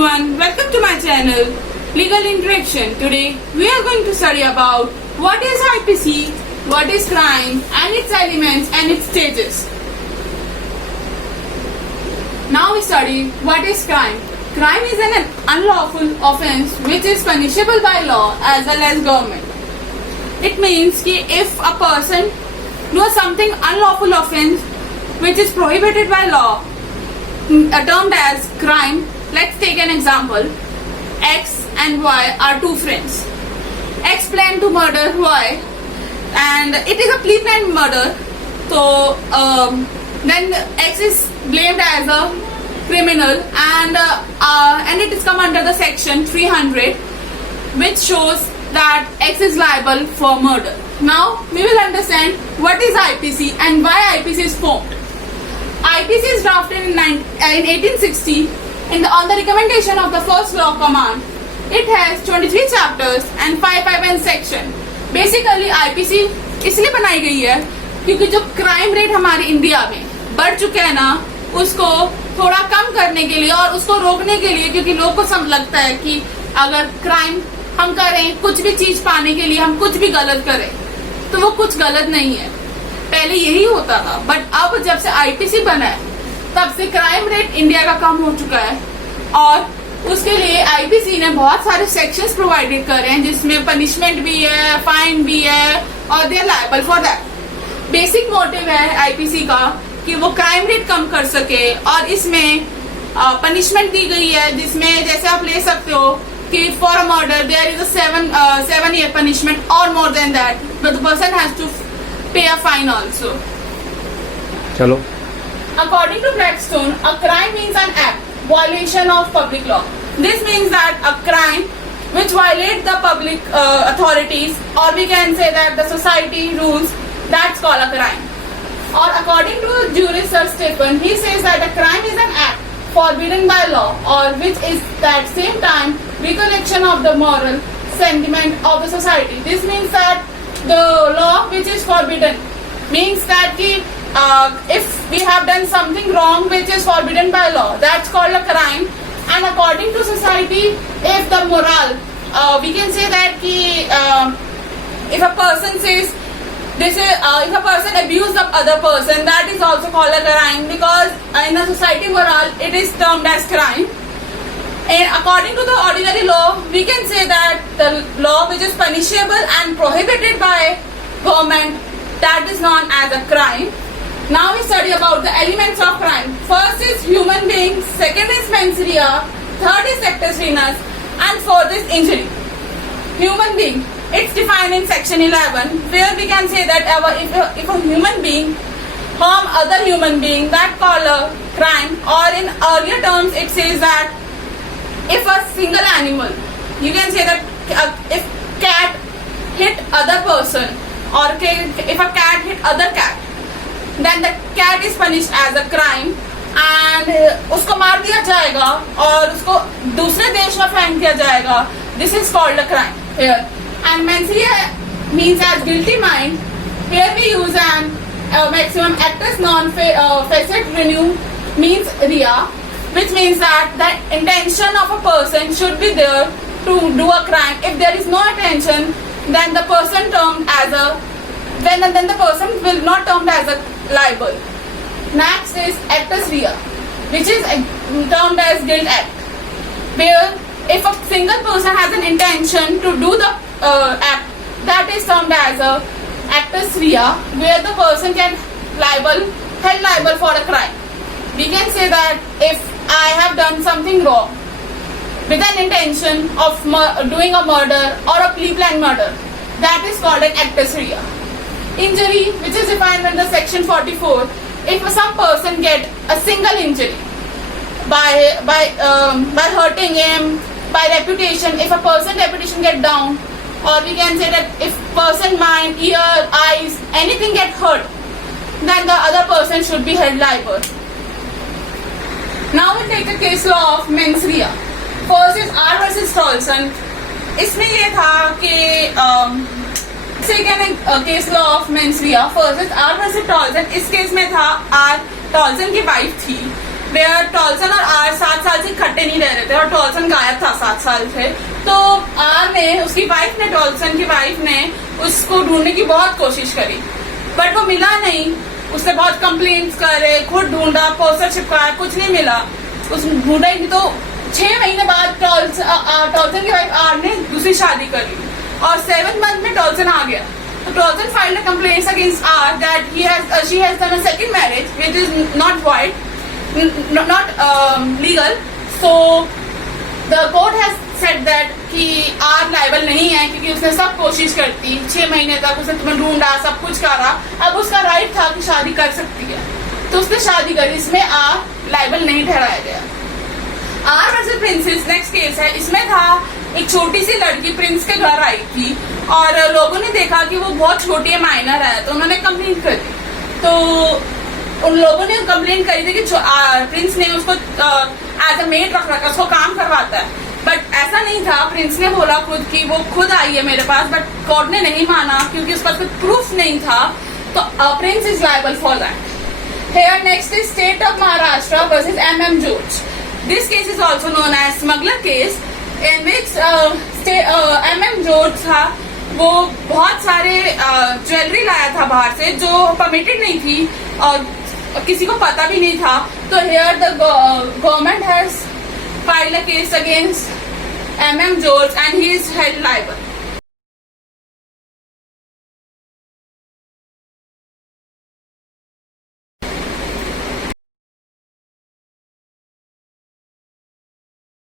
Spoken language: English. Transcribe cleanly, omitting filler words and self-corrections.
everyone, welcome to my channel Legal Interaction. Today we are going to study about what is IPC, what is crime and its elements and its stages. Now we study what is crime. Crime is an unlawful offence which is punishable by law as well as government. It means that if a person does something unlawful offence which is prohibited by law, termed as crime. Let's take an example. X and Y are two friends. X planned to murder Y, and it is a pre-planned murder. So then X is blamed as a criminal, and it is come under the section 300, which shows that X is liable for murder. Now we will understand what is IPC and why IPC is formed. IPC is drafted in 1860 on the recommendation of the first law command. It has 23 chapters and 5 section. Basically IPC इसलिए बनाई गई है क्योंकि जो crime rate हमारे India में बढ़ चुका है ना, उसको थोड़ा कम करने के लिए और उसको रोकने के लिए, क्योंकि लोगों को सब लगता है कि अगर क्राइम हम करें, कुछ भी चीज पाने के लिए हम कुछ भी गलत करें, तो वो कुछ गलत नहीं है. पहले यही होता था, बट अब जब से आईपीसी बना है तब से क्राइम रेट इंडिया का कम हो चुका है, और उसके लिए आईपीसी ने बहुत सारे सेक्शंस प्रोवाइडेड करे हैं जिसमें पनिशमेंट भी है, फाइन भी है, और they are liable for that. Basic motive है आईपीसी का कि वो क्राइम रेट कम कर सके, और इसमें पनिशमेंट दी गई है जिसमें जैसे आप ले सकते हो कि for a murder there is a 7 year punishment or more than that, but the person has to pay a fine also. चलो. According to Blackstone, a crime means an act, violation of public law. This means that a crime which violates the public authorities, or we can say that the society rules, that's called a crime. Or according to jurist Sir Stephen, he says that a crime is an act forbidden by law, or which is at same time recollection of the moral sentiment of the society. This means that the law which is forbidden means that if we have done something wrong which is forbidden by law, that's called a crime. And according to society, if the moral, we can say that if a person says this is if a person abuses the other person, that is also called a crime, because in a society moral it is termed as crime. And according to the ordinary law, we can say that the law which is punishable and prohibited by government, that is known as a crime. Now we study about the elements of crime. First is human being, second is mens rea, third is actus reus, and fourth is injury. Human being, it's defined in section 11, where we can say that if a human being harm other human being, that called a crime. Or in earlier terms, it says that if a single animal, you can say that if cat hit other person, or if a cat hit other cat, then the cat is punished as a crime, and उसको मार दिया जाएगा और उसको दूसरे देश में फेंक दिया जाएगा. This is called a crime here. And mens rea means as guilty mind. Here we use an maximum actus non facet renew means rea, which means that the intention of a person should be there to do a crime. If there is no intention, then the person termed as then the person will not termed as a liable. Next is actus rea, which is termed as guilt act, where if a single person has an intention to do the act, that is termed as a actus rea, where the person can held liable for a crime. We can say that if I have done something wrong with an intention of doing a murder or a pre-planned murder, that is called an actus rea. Injury, which is defined under section 44, if some person get a single injury by hurting him, by reputation, if a person reputation get down, or we can say that if person mind, ear, eyes, anything get hurt, then the other person should be held liable. Now we take the case law of mens rea. First is R versus Tolson. इसमें ये था कि second case law of mens rea. First is R versus Tolson. इस case में था R Tolson की wife थी, where Toulson और आर 7 साल से इकट्ठे नहीं रह रहे थे और टॉल्सन गायब था 7 साल से। तो आर ने, उसकी वाइफ ने, टॉल्सन की वाइफ ने उसको ढूंढने की बहुत कोशिश करी, बट वो मिला नहीं। उससे बहुत कंप्लेंट्स करे, खुद ढूंढा, पोस्टर चिपकाया, कुछ नहीं मिला। उस ढूंढा ही नहीं। तो 6 महीने बाद टॉल्सन की वाइफ आर ने दूसरी शादी कर ली और 7th मंथ में टॉल्सन आ गया। So Tolson filed a complaint against R that she has done a second marriage, which is not void, not legal. So the court has said that कि R liable नहीं है क्योंकि उसने सब कोशिश करती, 6 महीने तक उसने तुम्हें ढूंढा, सब कुछ करा। अब उसका राइट था कि शादी कर सकती है, तो उसने शादी करी। इसमें R liable नहीं ठहराया गया। R versus princess next case है। इसमें था एक छोटी सी लड़की प्रिंस के घर आई थी और लोगों ने देखा कि वो बहुत छोटी है, माइनर है, तो उन्होंने कंप्लेंट कर दी। तो उन लोगों ने कंप्लेंट करी थी कि प्रिंस ने उसको एज अ मेड रख रखा, उसको काम करवाता है, बट ऐसा नहीं था। प्रिंस ने बोला खुद कि वो खुद आई है मेरे पास, बट कोर्ट ने नहीं माना क्योंकि उसके पास कोई प्रूफ नहीं था। तो Prince is liable for that. Here next is state of Maharashtra versus MM George. This case is also known as smuggler case, in which MM George था, वो बहुत सारे ज्वेलरी लाया था बाहर से जो परमिटेड नहीं थी और किसी को पता भी नहीं था। तो here the government has filed a case against MM George and he is held liable.